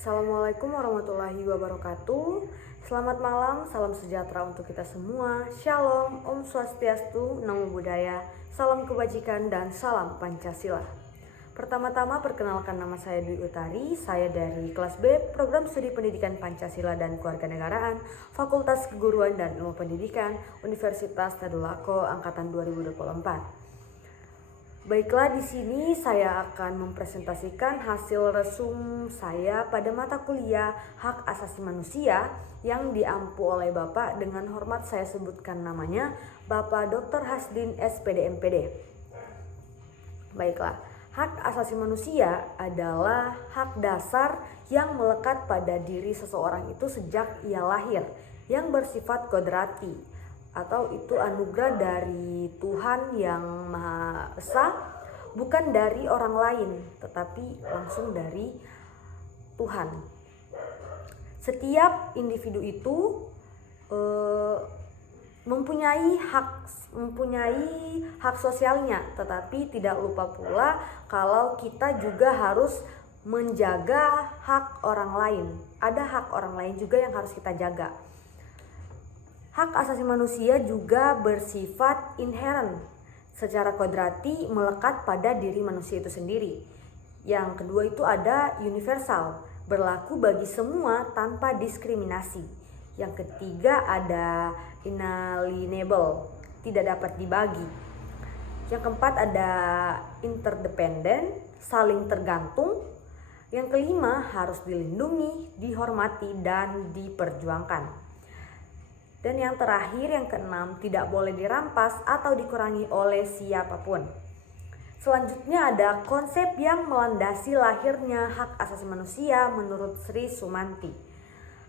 Assalamualaikum warahmatullahi wabarakatuh. Selamat malam, salam sejahtera untuk kita semua. Shalom, Om Swastiastu, Namo Buddhaya, salam kebajikan dan salam Pancasila. Pertama-tama perkenalkan, nama saya Dwi Utari. Saya dari kelas B, Program Studi Pendidikan Pancasila dan Kewarganegaraan, Fakultas Keguruan dan Ilmu Pendidikan, Universitas Tadulako Angkatan 2024. Baiklah, di sini saya akan mempresentasikan hasil resum saya pada mata kuliah Hak Asasi Manusia yang diampu oleh Bapak, dengan hormat saya sebutkan namanya, Bapak Dr. Hasdin SPD MPD. Baiklah, hak asasi manusia adalah hak dasar yang melekat pada diri seseorang itu sejak ia lahir, yang bersifat kodrati, atau itu anugerah dari Tuhan yang Maha Esa, bukan dari orang lain tetapi langsung dari Tuhan. Setiap individu itu mempunyai hak sosialnya, tetapi tidak lupa pula kalau kita juga harus menjaga hak orang lain. Ada hak orang lain juga yang harus kita jaga. Hak asasi manusia juga bersifat inherent, secara kodrati melekat pada diri manusia itu sendiri. Yang kedua itu ada universal, berlaku bagi semua tanpa diskriminasi. Yang ketiga ada inalienable, tidak dapat dibagi. Yang keempat ada interdependent, saling tergantung. Yang kelima harus dilindungi, dihormati, dan diperjuangkan. Dan yang terakhir, yang keenam, tidak boleh dirampas atau dikurangi oleh siapapun. Selanjutnya ada konsep yang melandasi lahirnya hak asasi manusia menurut Sri Sumanti.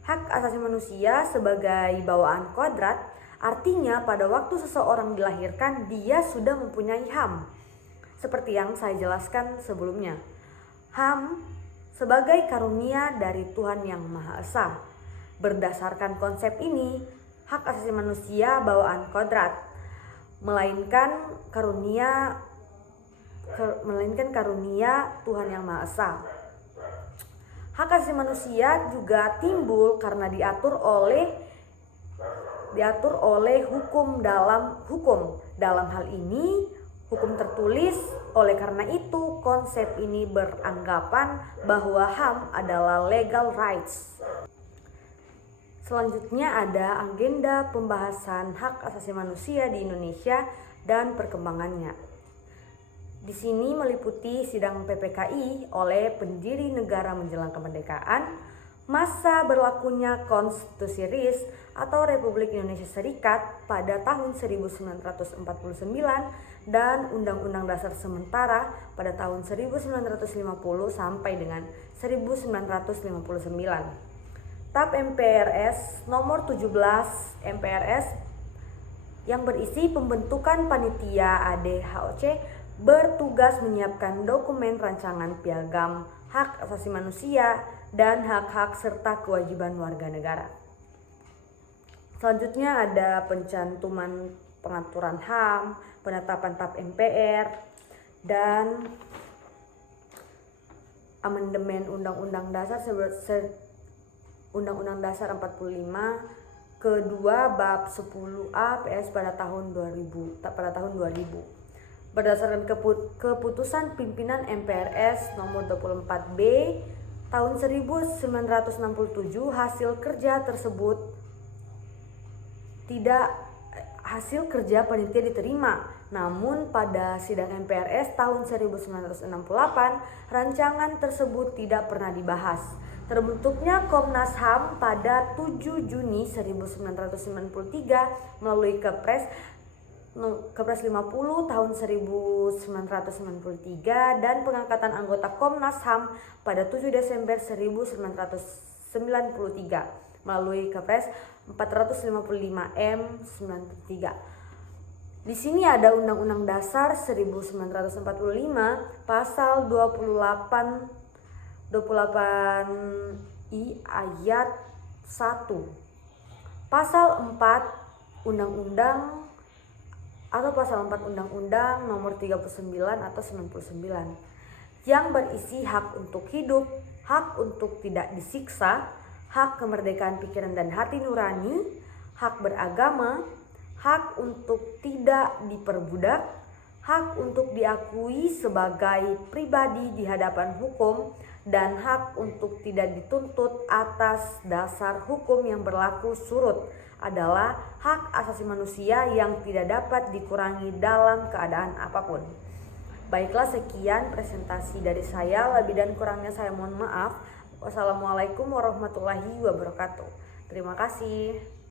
Hak asasi manusia sebagai bawaan kodrat, artinya pada waktu seseorang dilahirkan dia sudah mempunyai HAM. Seperti yang saya jelaskan sebelumnya, HAM sebagai karunia dari Tuhan yang Maha Esa. Berdasarkan konsep ini, hak asasi manusia bawaan kodrat, melainkan karunia Tuhan yang Maha Esa. Hak asasi manusia juga timbul karena diatur oleh hukum. Dalam hal ini hukum tertulis. Oleh karena itu konsep ini beranggapan bahwa HAM adalah legal rights. Selanjutnya ada agenda pembahasan hak asasi manusia di Indonesia dan perkembangannya. Di sini meliputi sidang PPKI oleh pendiri negara menjelang kemerdekaan, masa berlakunya Konstitusi RIS atau Republik Indonesia Serikat pada tahun 1949 dan Undang-Undang Dasar Sementara pada tahun 1950 sampai dengan 1959. TAP MPRS nomor 17 MPRS yang berisi pembentukan panitia ADHOC bertugas menyiapkan dokumen rancangan piagam hak asasi manusia dan hak-hak serta kewajiban warga negara. Selanjutnya ada pencantuman pengaturan HAM, penetapan TAP MPR, dan amandemen Undang-Undang Dasar Undang-Undang Dasar 45 kedua bab 10A PS pada tahun 2000. Berdasarkan keputusan pimpinan MPRS nomor 24B tahun 1967, hasil kerja panitia diterima. Namun pada sidang MPRS tahun 1968 rancangan tersebut tidak pernah dibahas. Terbentuknya Komnas HAM pada 7 Juni 1993 melalui Kepres 50 tahun 1993 dan pengangkatan anggota Komnas HAM pada 7 Desember 1993 melalui Kepres 455 M93. Di sini ada Undang-Undang Dasar 1945 pasal 28I ayat 1, pasal 4 Undang-Undang nomor 39 atau 99 yang berisi hak untuk hidup, hak untuk tidak disiksa, hak kemerdekaan pikiran dan hati nurani, hak beragama, hak untuk tidak diperbudak, hak untuk diakui sebagai pribadi di hadapan hukum, dan hak untuk tidak dituntut atas dasar hukum yang berlaku surut adalah hak asasi manusia yang tidak dapat dikurangi dalam keadaan apapun. Baiklah, sekian presentasi dari saya. Lebih dan kurangnya saya mohon maaf. Wassalamualaikum warahmatullahi wabarakatuh. Terima kasih.